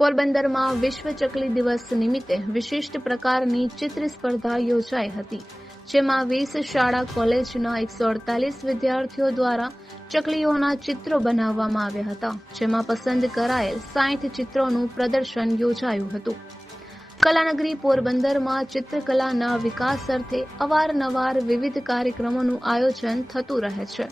પોરબંદરમાં વિશ્વ ચકલી દિવસ નિમિત્તે વિશિષ્ટ પ્રકારની ચિત્ર સ્પર્ધા યોજાઈ હતી, જેમાં 20 શાળા કોલેજના 148 વિદ્યાર્થીઓ દ્વારા ચકલીઓના ચિત્રો બનાવવામાં આવ્યા હતા, જેમાં પસંદ કરાયેલ 60 ચિત્રોનું પ્રદર્શન યોજાયું હતું. કલાનગરી પોરબંદરમાં ચિત્રકલાના વિકાસ અર્થે અવારનવાર વિવિધ કાર્યક્રમોનું આયોજન થતું રહે છે.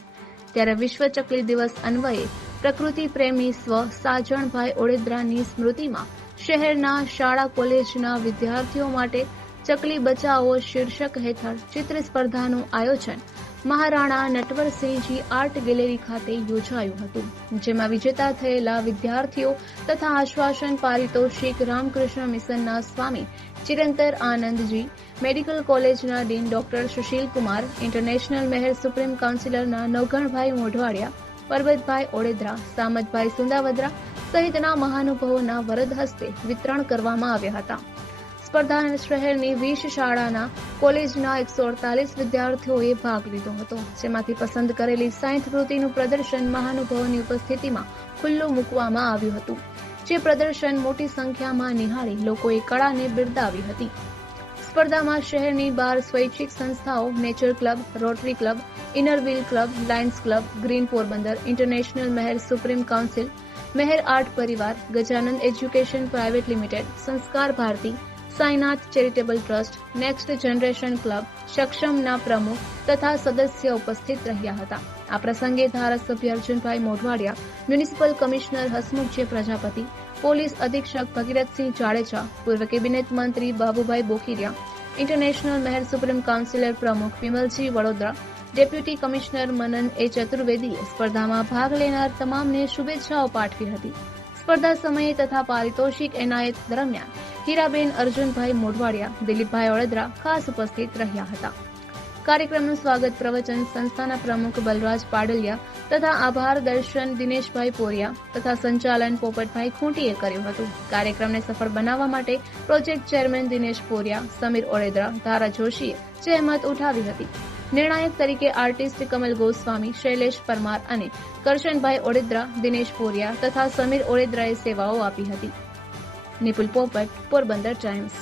ત્યારે વિશ્વ ચકલી દિવસ અન્વયે પ્રકૃતિ પ્રેમી સ્વ સાજણભાઈ ઓડેદરાની સ્મૃતિમાં શહેરના શાળા કોલેજના વિદ્યાર્થીઓ માટે ચકલી બચાવો શીર્ષક હેઠળ ચિત્ર સ્પર્ધાનું આયોજન મહારાણા નટવરસિંહજી આર્ટ ગેલેરી ખાતે યોજાયું હતું, જેમાં વિજેતા થયેલા વિદ્યાર્થીઓ તથા આશ્વાસન પારિતોષિક રામકૃષ્ણ મિશનના સ્વામી ચિરંતર આનંદજી, મેડિકલ કોલેજના dean doctor Sushilkumar, international Meher supreme કાઉન્સિલરના નવઘણભાઈ મોઢવાડિયા, પરબતભાઈ ઓડેદરા, સામતભાઈ સુંદાવદરા સહિતના મહાનુભાવોના વરદ હસ્તે વિતરણ કરવામાં આવ્યા હતા. સ્પર્ધા શહેરની 20 શાળાના કોલેજના 148 વિદ્યાર્થીઓએ ભાગ લીધો હતો, જેમાંથી પસંદ કરેલી 60 કૃતિનું પ્રદર્શન મહાનુભાવોની ઉપસ્થિતિમાં ખુલ્લું મૂકવામાં આવ્યું હતું, જે પ્રદર્શન મોટી સંખ્યામાં નિહાળી લોકોએ કળાને બિરદાવી હતી. સ્પર્ધામાં શહેરની 12 સ્વૈચ્છિક સંસ્થાઓ nature club, rotary club, inner wheel club, lions club, green Porbandar, international Meher supreme council, Meher art પરિવાર, Gajanand education private limited, Sanskar Bharati, Sainath charitable trust, next generation club, સક્ષમના પ્રમુખ તથા સદસ્ય ઉપસ્થિત રહ્યા હતા. આ પ્રસંગે ધારાસભ્ય Arjunbhai Modhwadia, municipal commissioner Hasmukhji Prajapati, police અધિક્ષક ભગીરથસિંહ જાડેજા, પૂર્વ કેબિનેટ મંત્રી Babubhai Bokhiria, international Meher supreme councillor પ્રમુખ વિમલજી વડોદરા, ડેપ્યુટી કમિશનર મનન એ ચતુર્વેદીએ સ્પર્ધામાં ભાગ લેનાર તમામને શુભેચ્છાઓ પાઠવી હતી. સ્પર્ધા સમયે તથા પારિતોષિક એનાયત દરમિયાન હીરાબેન અર્જુનભાઈ મોઢવાડિયા, દિલીપભાઈ ઓડેદરા ખાસ ઉપસ્થિત રહ્યા હતા. કાર્યક્રમનું સ્વાગત પ્રવચન સંસ્થાના પ્રમુખ બલરાજ પાડલિયા તથા આભાર દર્શન દિનેશભાઈ પોરિયા તથા સંચાલન પોપટભાઈ ખૂંટીએ કર્યું હતું. કાર્યક્રમને સફળ બનાવવા માટે પ્રોજેક્ટ ચેરમેન દિનેશ પોરિયા, સમીર ઓડેદરા, ધારા જોશીએ જહેમત ઉઠાવી હતી. નિર્ણાયક તરીકે આર્ટિસ્ટ કમલ ગોસ્વામી, શૈલેષ પરમાર અને કરશનભાઈ ઓડેદરા, દિનેશ પોરિયા તથા સમીર ઓડેદરાએ સેવાઓ આપી હતી. નિપુલ પોપટ, પોરબંદર ટાઈમ્સ.